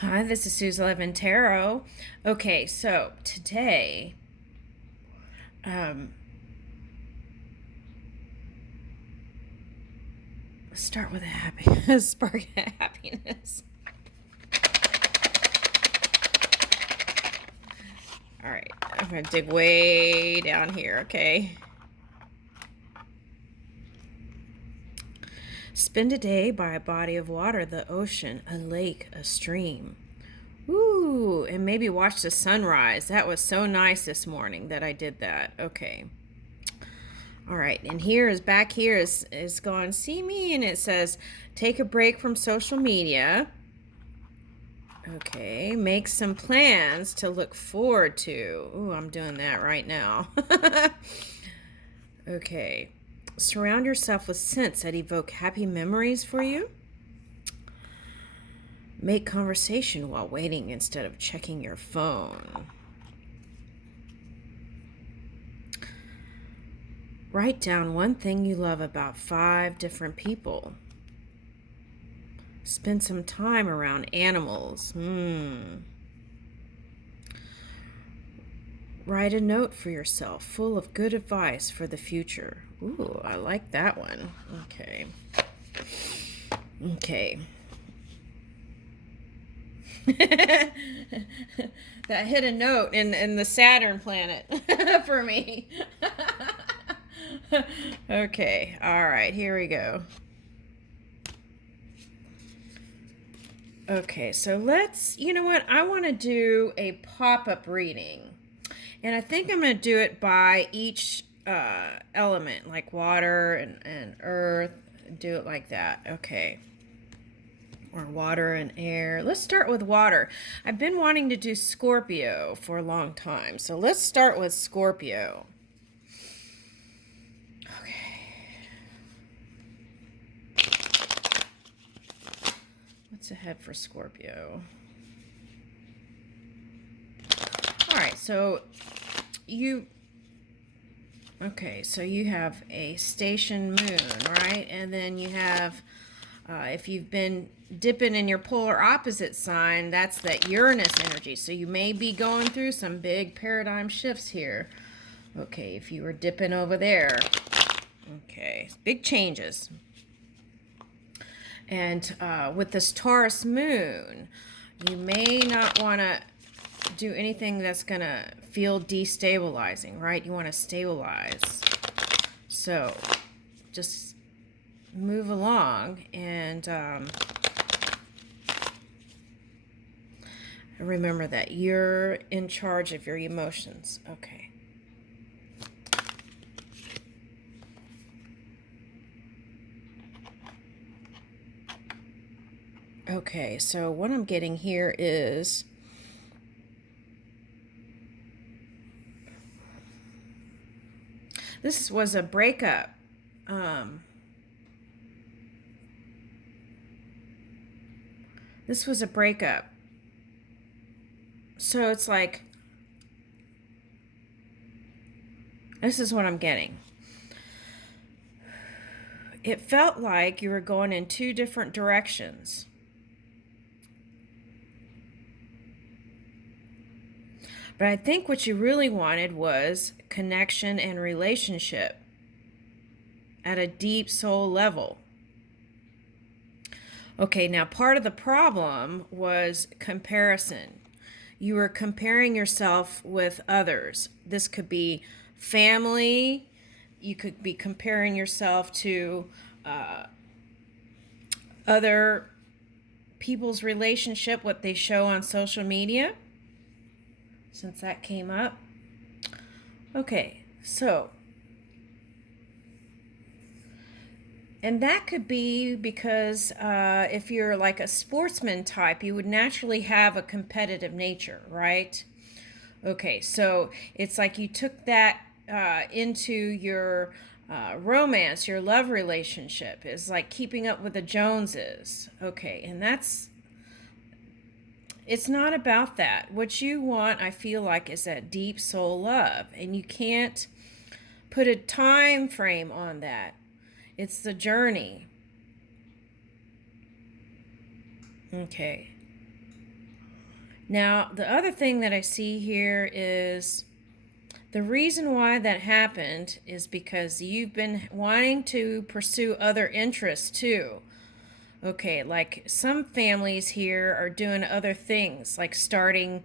Hi, this is Suze 11 Tarot. Okay, so today, um, let's start with a happy spark of happiness. All right, I'm gonna dig way down here. Okay. Spend a day by a body of water, the ocean, a lake, a stream. Ooh, and maybe watch the sunrise. That was so nice this morning that I did that. Okay. All right, and back here is going, see me, and it says, take a break from social media. Okay, make some plans to look forward to. Ooh, I'm doing that right now. Okay, surround yourself with scents that evoke happy memories for you. Make conversation while waiting instead of checking your phone. Write down one thing you love about 5 different people. Spend some time around animals. Write a note for yourself full of good advice for the future. Ooh, I like that one. Okay. That hit a note in the Saturn planet for me. Okay, all right, here we go. Okay, so you know what? I want to do a pop-up reading. And I think I'm going to do it by each element, like water and earth. Do it like that. Okay. Or water and air. Let's start with water. I've been wanting to do Scorpio for a long time. So let's start with Scorpio. What's ahead for Scorpio? All right, so you have a station moon, right? And then you have, if you've been dipping in your polar opposite sign, that's that Uranus energy. So you may be going through some big paradigm shifts here. Okay, if you were dipping over there. Okay, big changes. And with this Taurus moon, you may not want to do anything that's going to feel destabilizing, right? You want to stabilize. So just move along and remember that you're in charge of your emotions. Okay. Okay, so what I'm getting here is this was a breakup. This was a breakup. So it's like, this is what I'm getting. It felt like you were going in 2 different directions. But I think what you really wanted was connection and relationship at a deep soul level. Okay, now part of the problem was comparison. You were comparing yourself with others. This could be family. You could be comparing yourself to other people's relationship, what they show on social media, since that came up. Okay, so, and that could be because if you're like a sportsman type, you would naturally have a competitive nature, right? Okay, so it's like you took that into your romance, your love relationship, is like keeping up with the Joneses. Okay, and it's not about that. What you want, I feel like, is that deep soul love, and you can't put a time frame on that. It's the journey. Okay. Now, the other thing that I see here is the reason why that happened is because you've been wanting to pursue other interests too. Okay, like some families here are doing other things, like starting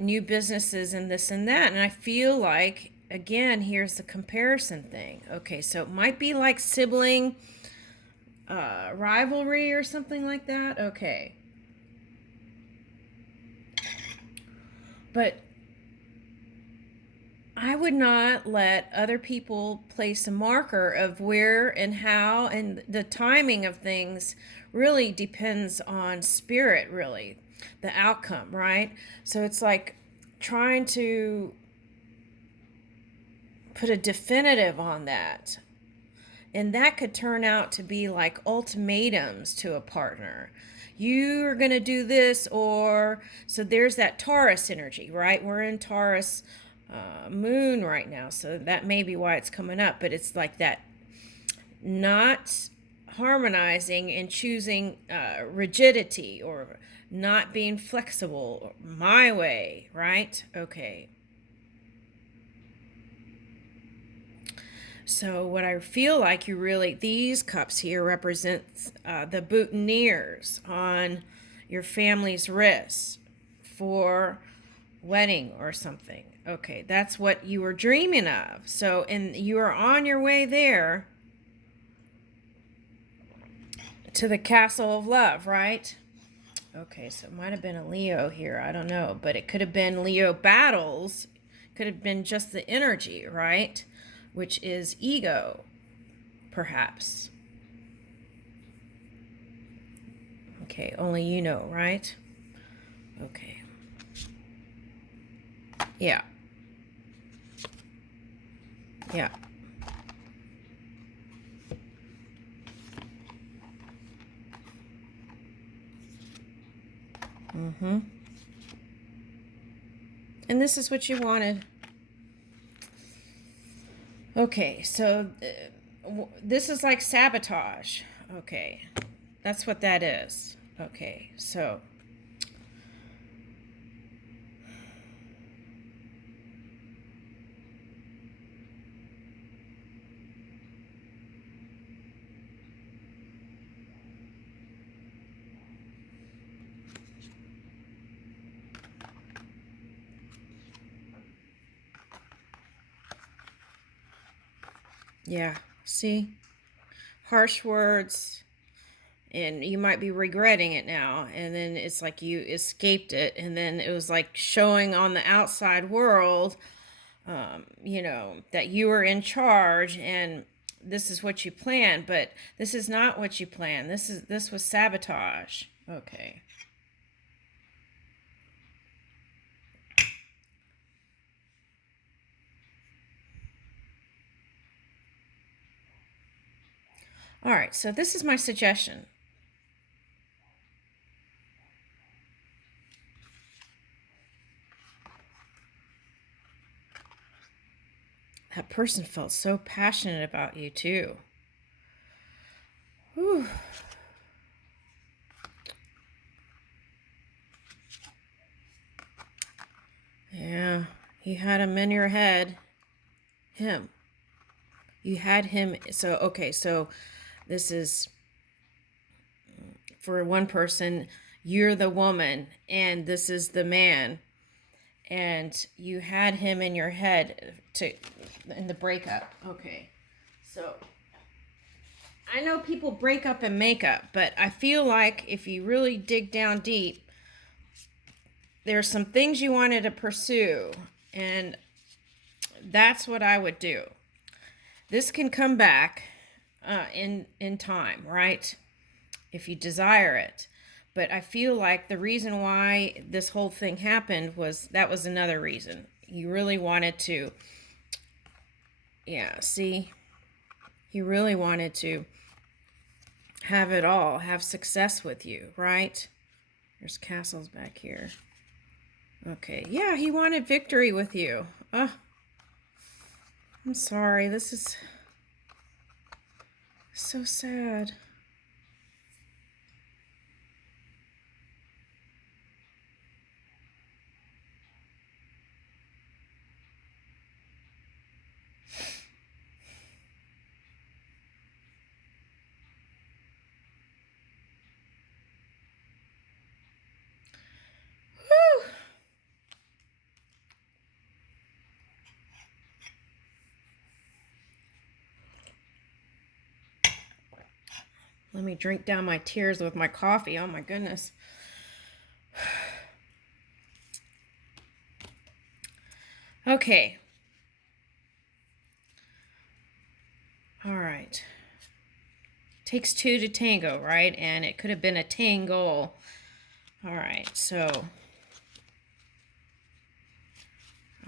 new businesses and this and that. And I feel like, again, here's the comparison thing. Okay, so it might be like sibling rivalry or something like that. Okay. But I would not let other people place a marker of where and how, and the timing of things really depends on spirit, really, the outcome, right? So it's like trying to put a definitive on that. And that could turn out to be like ultimatums to a partner. You're going to do this, or so there's that Taurus energy, right? We're in Taurus moon right now, so that may be why it's coming up, but it's like that not harmonizing and choosing rigidity or not being flexible my way, right? Okay. So what I feel like you really, these cups here represent the boutonnieres on your family's wrists for wedding or something. Okay, that's what you were dreaming of. So, and you are on your way there to the castle of love, right? Okay, so it might have been a Leo here. I don't know, but it could have been Leo battles. Could have been just the energy, right? Which is ego, perhaps. Okay, only you know, right? Okay. Yeah. Yeah. Mm-hmm. And this is what you wanted. Okay, so this is like sabotage. Okay, that's what that is. Okay, so yeah, see? Harsh words, and you might be regretting it now, and then it's like you escaped it, and then it was like showing on the outside world, that you were in charge, and this is what you planned, but this is not what you planned. This was sabotage. Okay. All right, so this is my suggestion. That person felt so passionate about you, too. Whew. Yeah, you had him in your head. Him. You had him. So, okay, so this is for one person, you're the woman, and this is the man. And you had him in your head in the breakup. Okay, so I know people break up and make up, but I feel like if you really dig down deep, there's some things you wanted to pursue, and that's what I would do. This can come back in time, right? If you desire it. But I feel like the reason why this whole thing happened was another reason. You really wanted to, yeah, see? You really wanted to have it all, have success with you, right? There's castles back here. Okay, yeah, he wanted victory with you. Oh, I'm sorry, this is so sad. Let me drink down my tears with my coffee. Oh my goodness. Okay. All right. Takes two to tango, right? And it could have been a tangle. All right, so.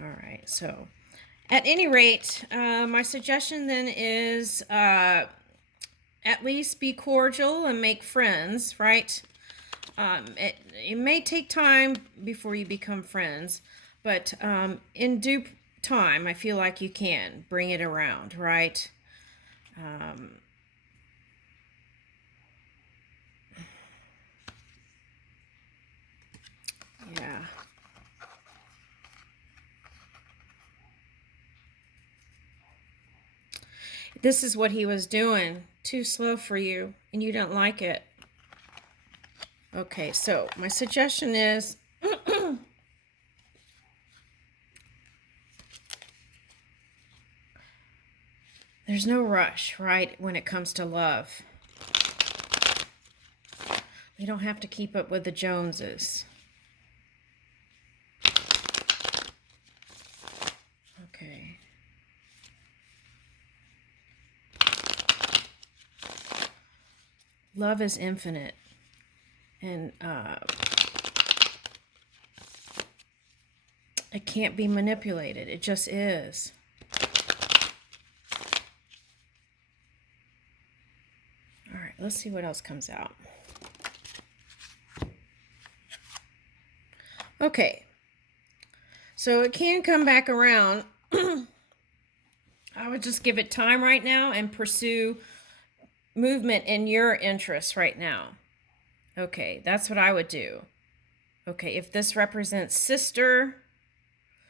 All right, so. At any rate, my suggestion then is at least be cordial and make friends, right? It may take time before you become friends, but in due time, I feel like you can bring it around, right? Yeah. This is what he was doing. Too slow for you, and you don't like it. Okay, so my suggestion is there's no rush, right, when it comes to love. We don't have to keep up with the Joneses. Okay. Love is infinite. And it can't be manipulated. It just is. All right, let's see what else comes out. Okay. So it can come back around. I would just give it time right now and pursue movement in your interests right now. Okay, that's what I would do. Okay, if this represents sister,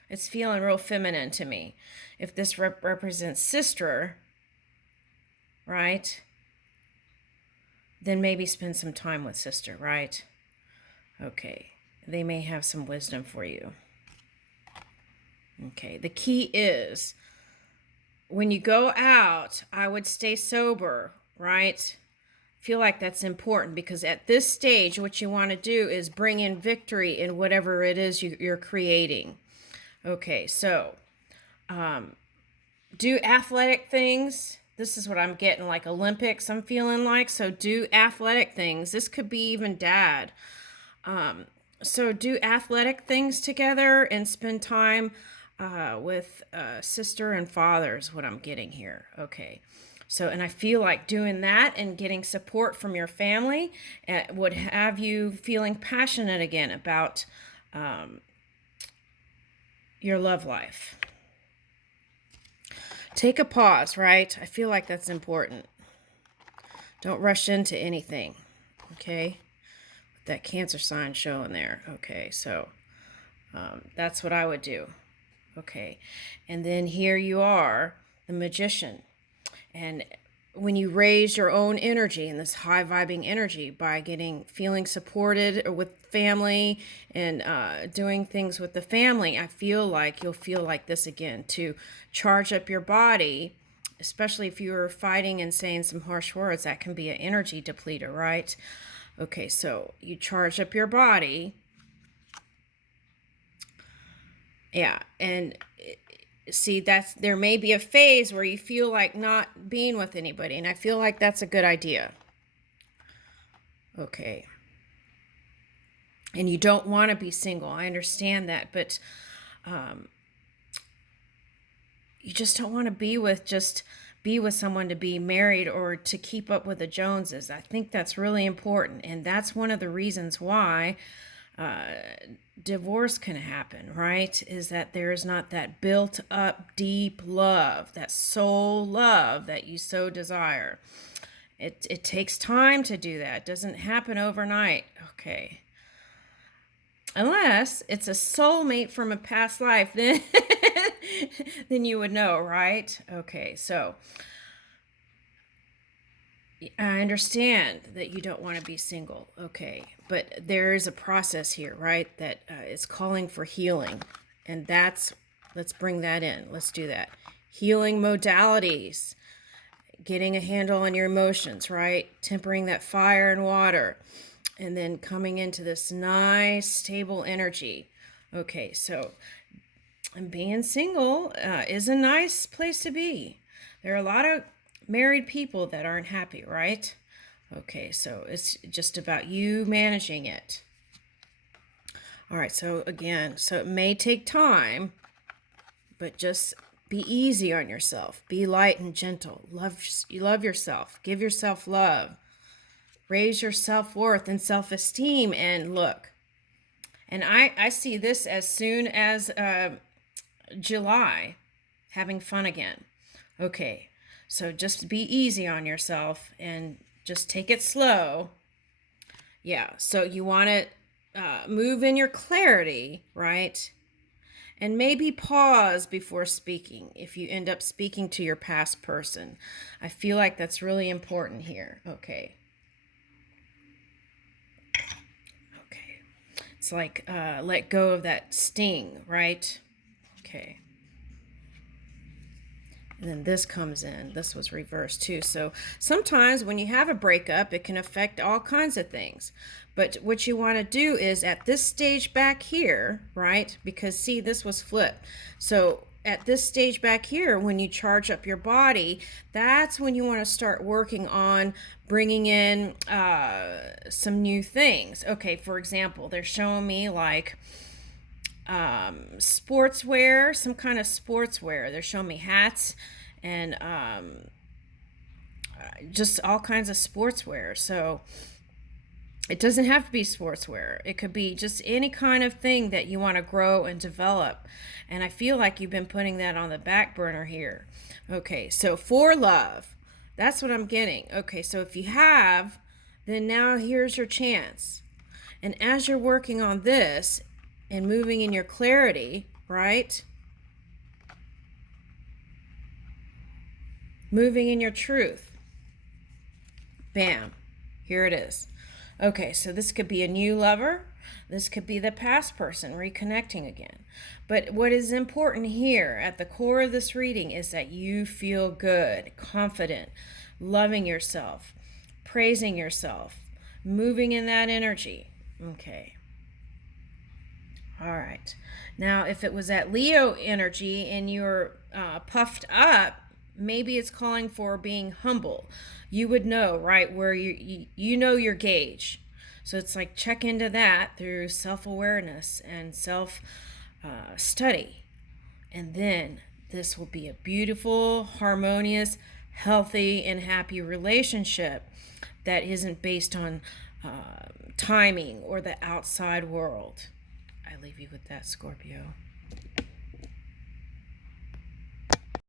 it's feeling real feminine to me. If this represents sister, right, then maybe spend some time with sister, right? Okay, they may have some wisdom for you. Okay, the key is when you go out, I would stay sober, right? Feel like that's important because at this stage, what you want to do is bring in victory in whatever it is you're creating. Okay, so do athletic things. This is what I'm getting, like Olympics, I'm feeling like. So do athletic things. This could be even dad. So do athletic things together and spend time with sister and father is what I'm getting here. Okay. So, and I feel like doing that and getting support from your family would have you feeling passionate again about your love life. Take a pause, right? I feel like that's important. Don't rush into anything, okay? That Cancer sign showing there. Okay, so that's what I would do. Okay, and then here you are, the Magician. And when you raise your own energy and this high vibing energy by feeling supported or with family and doing things with the family, I feel like you'll feel like this again to charge up your body, especially if you're fighting and saying some harsh words. That can be an energy depleter, right? Okay, so you charge up your body. Yeah, and see, there may be a phase where you feel like not being with anybody, and I feel like that's a good idea. Okay. And you don't want to be single. I understand that, but you just don't want to be with someone to be married or to keep up with the Joneses. I think that's really important, and that's one of the reasons why divorce can happen, right? Is that there is not that built up deep love, that soul love that you so desire. It takes time to do that. It doesn't happen overnight. Okay. Unless it's a soulmate from a past life, then then you would know, right? Okay, so I understand that you don't want to be single, okay, but there is a process here, right, that is calling for healing, and let's bring that in. Let's do that. Healing modalities. getting a handle on your emotions, right? Tempering that fire and water, and then coming into this nice, stable energy. Okay, so being single is a nice place to be. There are a lot of married people that aren't happy, right? Okay, so it's just about you managing it. All right, so again, so it may take time, but just be easy on yourself. Be light and gentle. Love yourself. Give yourself love. Raise your self-worth and self-esteem. And look, and I see this as soon as July, having fun again. Okay, so just be easy on yourself and just take it slow. Yeah, so you want to move in your clarity, right? And maybe pause before speaking if you end up speaking to your past person. I feel like that's really important here. Okay. Okay. It's like let go of that sting, right? Okay. And then this comes in. This was reversed too. So sometimes when you have a breakup, it can affect all kinds of things. But what you want to do is at this stage back here, right? Because see, this was flipped. So at this stage back here, when you charge up your body, that's when you want to start working on bringing in some new things. Okay, for example, they're showing me like sportswear, some kind of sportswear. They're showing me hats and just all kinds of sportswear. So it doesn't have to be sportswear. It could be just any kind of thing that you want to grow and develop. And I feel like you've been putting that on the back burner here. Okay, so for love, that's what I'm getting. Okay, so if you have, then now here's your chance. And as you're working on this and moving in your clarity, right? Moving in your truth. Bam. Here it is. Okay, so this could be a new lover. This could be the past person reconnecting again. But what is important here at the core of this reading is that you feel good, confident, loving yourself, praising yourself, moving in that energy. Okay. All right. Now, if it was at Leo energy and you're puffed up, maybe it's calling for being humble. You would know, right, where you know your gauge. So it's like check into that through self-awareness and self-study. And then this will be a beautiful, harmonious, healthy, and happy relationship that isn't based on timing or the outside world. I leave you with that, Scorpio.